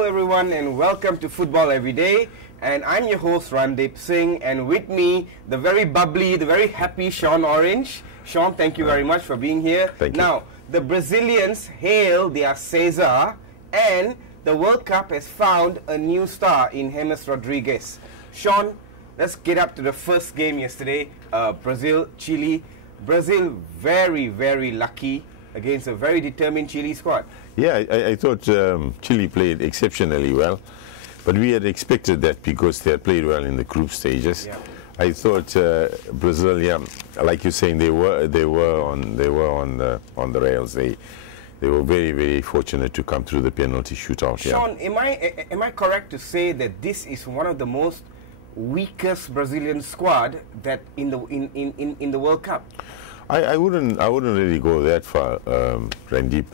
Hello everyone and welcome to Football Every Day, and I'm your host Randeep Singh, and with me the very bubbly, the very happy Sean Orange. Sean, thank you very much for being here. Thank you. Now, the Brazilians hail their Caesar, and the World Cup has found a new star in James Rodriguez. Sean, let's get up to the first game yesterday, Brazil-Chile. Brazil very, very lucky against a very determined Chile squad. Yeah, I thought Chile played exceptionally well, but we had expected that because they had played well in the group stages. Yeah. I thought Brazil, yeah, like you're saying, they were on the rails. They were very, very fortunate to come through the penalty shootout. Sean, am I correct to say that this is one of the most weakest Brazilian squad that in the World Cup? I wouldn't really go that far, Randeep.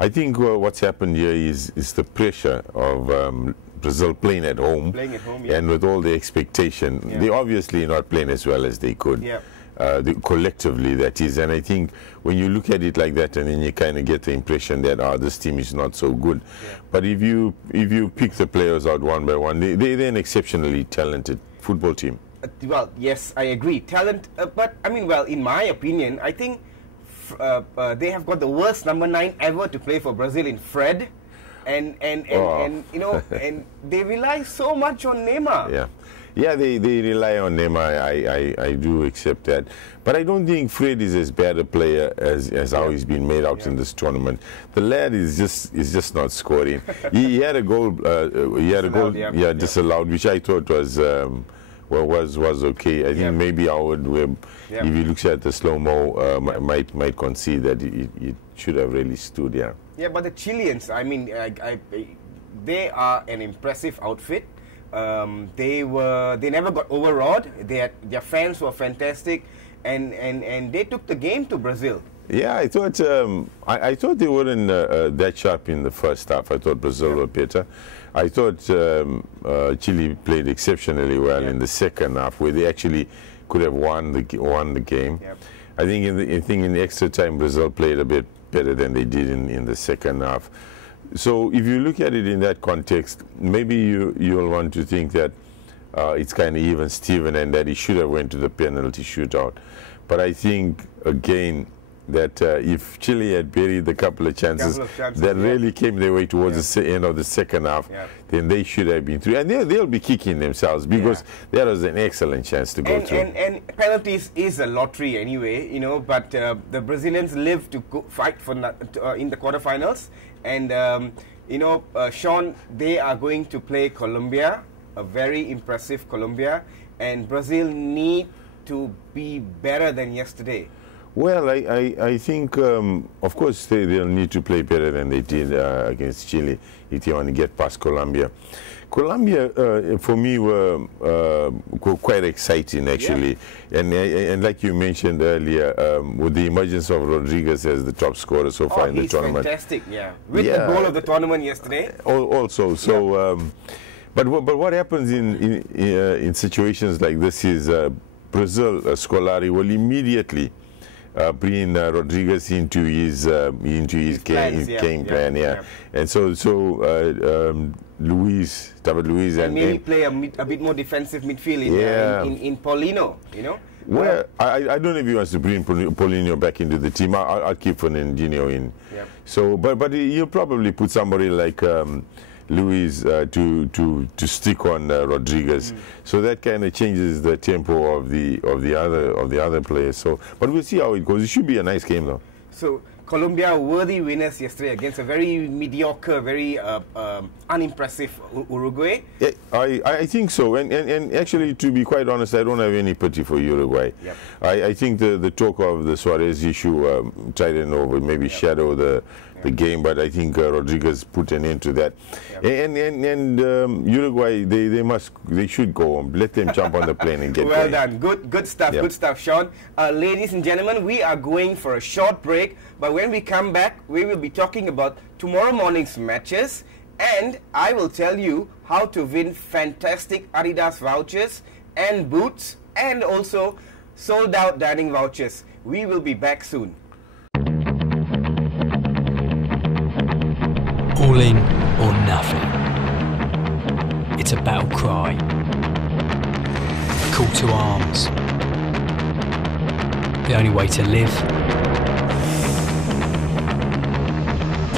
I think what's happened here is the pressure of Brazil playing at home, yeah. And with all the expectation, yeah. They obviously not playing as well as they could, yeah. Collectively, that is. And I think when you look at it like that, and then you kind of get the impression that this team is not so good. Yeah. But if you pick the players out one by one, they're an exceptionally talented football team. Well, yes, I agree. Talent, but I mean, well, in my opinion, I think they have got the worst number 9 ever to play for Brazil in Fred, and you know, and they rely so much on Neymar. Yeah, they rely on Neymar. I do accept that, but I don't think Fred is as bad a player as how he's been made out in this tournament. The lad is just not scoring. he had a goal. Disallowed, which I thought was. Was okay. I think maybe Howard Webb, if he looks at the slow-mo, might concede that it should have really stood. Yeah, but the Chileans, I mean, they are an impressive outfit. They never got overawed. Their fans were fantastic, and they took the game to Brazil. Yeah, I thought they weren't that sharp in the first half. I thought Brazil were better. I thought Chile played exceptionally well in the second half, where they actually could have won the game. Yep. I think in the extra time, Brazil played a bit better than they did in the second half. So if you look at it in that context, maybe you'll want to think that it's kind of even Steven and that he should have went to the penalty shootout. But I think again that if Chile had buried the couple of chances that really came their way towards the end of the second half, then they should have been through. And they'll be kicking themselves because that was an excellent chance to go through. And penalties is a lottery anyway, you know, but the Brazilians live to fight for in the quarterfinals. And, you know, Sean, they are going to play Colombia, a very impressive Colombia, and Brazil need to be better than yesterday. Well, I think, of course, they'll need to play better than they did against Chile if they want to get past Colombia. Colombia, for me, were quite exciting, actually. Yeah. And like you mentioned earlier, with the emergence of Rodriguez as the top scorer so far in the tournament. Fantastic, with the goal of the tournament yesterday. Also, so, but what happens in situations like this is Brazil, Scolari will immediitly bring Rodriguez into his game plan, and so Luis, and maybe play a bit more defensive midfield in Paulino, you know. Well, I don't know if he wants to bring Paulinho back into the team. I'll keep Fernandinho in. Yep. So, but he'll probably put somebody like Luis to stick on Rodriguez, so that kind of changes the tempo of the other players. So, but we'll see how it goes. It should be a nice game, though. So, Colombia worthy winners yesterday against a very mediocre, very unimpressive Uruguay. Yeah, I think so, and actually, to be quite honest, I don't have any pity for Uruguay. Yep. I think the talk of the Suarez issue tightened over, maybe shadow the game, but I think Rodriguez put an end to that. Yep. And Uruguay, they should go home. Let them jump on the plane and get well done. Good stuff. Yep. Good stuff, Sean. Ladies and gentlemen, we are going for a short break, but when we come back, we will be talking about tomorrow morning's matches, and I will tell you how to win fantastic Adidas vouchers and boots, and also sold out dining vouchers. We will be back soon. All in or nothing. It's a battle cry, a call to arms, the only way to live,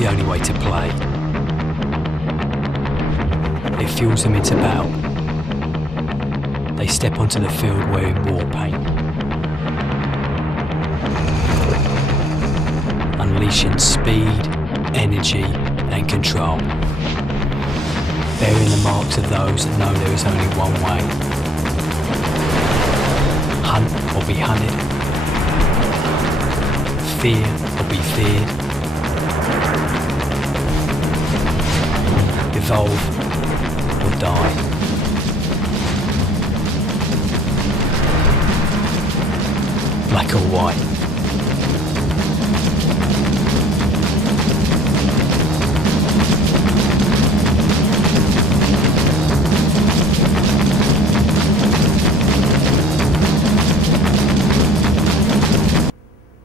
the only way to play. It fuels them into battle. They step onto the field wearing war paint, unleashing speed, energy and control, bearing the marks of those that know there is only one way: hunt or be hunted, fear or be feared, evolve or die. Black or white.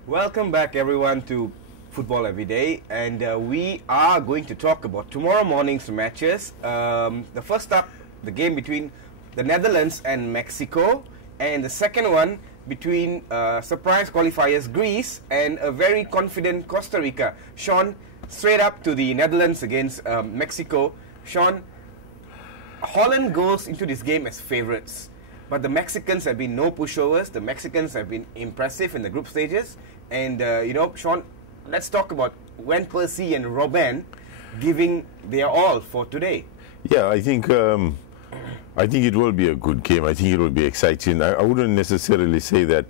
Welcome back everyone to Football Every Day, and we are going to talk about tomorrow morning's matches. The first up, the game between the Netherlands and Mexico, and the second one between surprise qualifiers Greece and a very confident Costa Rica. Sean, straight up to the Netherlands against Mexico. Sean, Holland goes into this game as favourites, but the Mexicans have been no pushovers. The Mexicans have been impressive in the group stages. And, you know, Sean, let's talk about Van Persie and Robben giving their all for today. Yeah, I think it will be a good game. I think it will be exciting. I wouldn't necessarily say that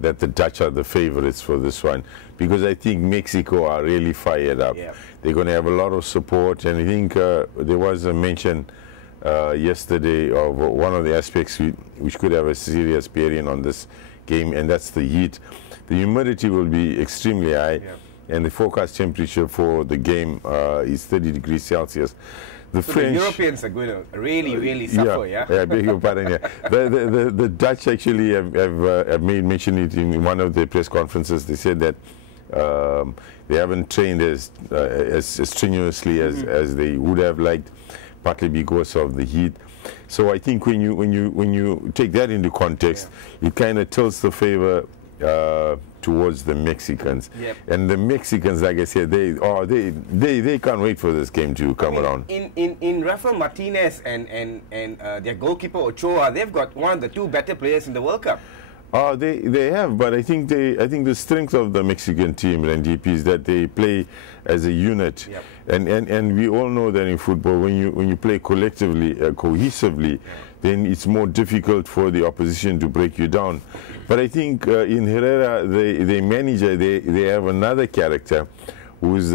that the Dutch are the favorites for this one, because I think Mexico are really fired up. Yeah. They're going to have a lot of support, and I think there was a mention yesterday of one of the aspects which could have a serious bearing on this game, and that's the heat. The humidity will be extremely high, and the forecast temperature for the game is 30 degrees Celsius. So the Europeans are going to really suffer, yeah? I beg your pardon, yeah. The Dutch actually have made mention it in one of their press conferences. They said that they haven't trained as strenuously as they would have liked, partly because of the heat. So I think when you take that into context, it kind of tilts the favor towards the Mexicans. Yep. And the Mexicans, like I said, they can't wait for this game to come around. In Rafael Martinez and their goalkeeper Ochoa, they've got one of the two better players in the World Cup. They have, but I think the strength of the Mexican team, Randeep, is that they play as a unit. Yep. And we all know that in football, when you play collectively, cohesively, then it's more difficult for the opposition to break you down. But I think in Herrera, the manager, they have another character who's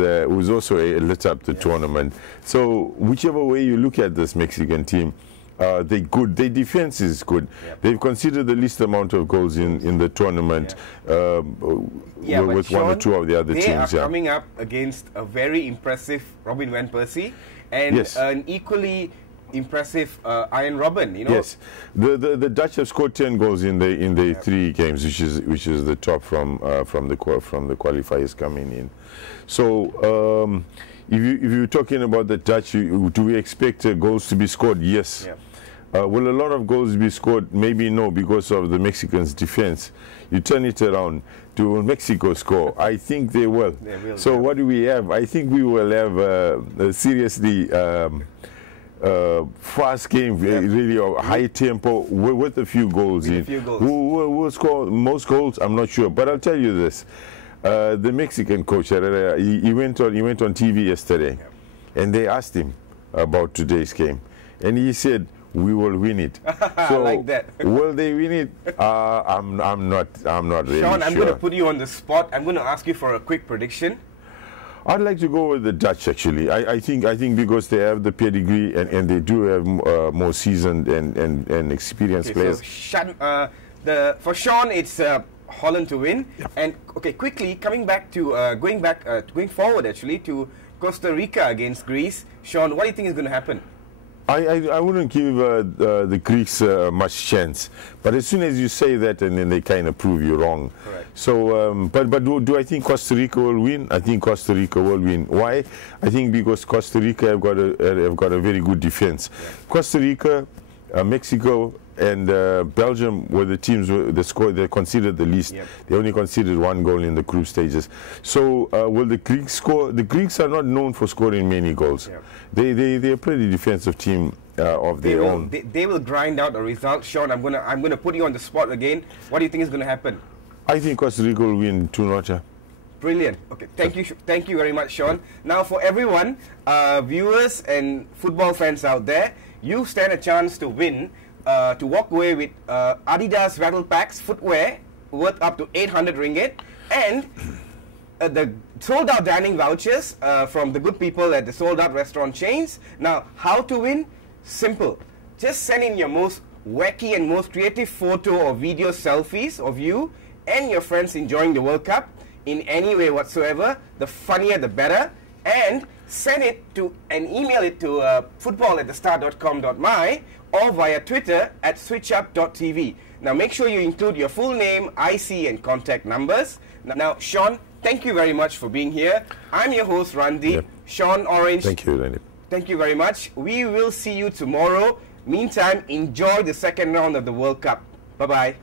also lit up the tournament. So whichever way you look at this Mexican team, they're good. Their defense is good. They've conceded the least amount of goals in the tournament with Sean, one or two of the other they teams. They are coming up against a very impressive Robin Van Persie and an equally impressive Arjen Robben. You know? Yes, the Dutch have scored 10 goals in the 3 games, which is the top from the qualifiers coming in. So if you're talking about the Dutch, do we expect goals to be scored? Yes. Yeah. Will a lot of goals be scored? Maybe no, because of the Mexicans' defense. You turn it around to Mexico score. I think they will. So what do we have? I think we will have a seriously fast game, really high tempo with a few goals in. Who will score most goals? I'm not sure, but I'll tell you this: the Mexican coach, he went on TV yesterday, and they asked him about today's game, and he said, "We will win it." So like that. Will they win it? I'm not really Sean, I'm sure. going to put you on the spot. I'm going to ask you for a quick prediction. I'd like to go with the Dutch, actually. I think because they have the pedigree and they do have more seasoned and experienced players. So for Sean, it's Holland to win. Yep. And okay, quickly going forward actually to Costa Rica against Greece. Sean, what do you think is going to happen? I wouldn't give the Greeks much chance, but as soon as you say that, and then they kind of prove you wrong. Correct. So, but do I think Costa Rica will win? I think Costa Rica will win. Why? I think because Costa Rica have got a very good defense. Yeah. Costa Rica, Mexico, and Belgium were the teams they considered the least. Yep. They only conceded 1 goal in the group stages. So will the Greeks score? The Greeks are not known for scoring many goals. Yep. They're a pretty defensive team of their own. They will grind out a result. Sean, I'm gonna put you on the spot again. What do you think is gonna happen? I think Costa Rica will win 2-0. Brilliant. Okay, thank you very much, Sean. Now for everyone, viewers and football fans out there, you stand a chance to win. To walk away with Adidas Rattle Packs footwear worth up to 800 ringgit and the sold out dining vouchers from the good people at the sold out restaurant chains. Now, how to win? Simple. Just send in your most wacky and most creative photo or video selfies of you and your friends enjoying the World Cup in any way whatsoever. The funnier the better. And send it to and email it to football@thestar.com.my or via Twitter at switchup.tv. Now make sure you include your full name, IC and contact numbers. Now Sean, thank you very much for being here. I'm your host Randy. Yep. Sean Orange. Thank you, Randy. Thank you very much. We will see you tomorrow. Meantime, enjoy the second round of the World Cup. Bye-bye.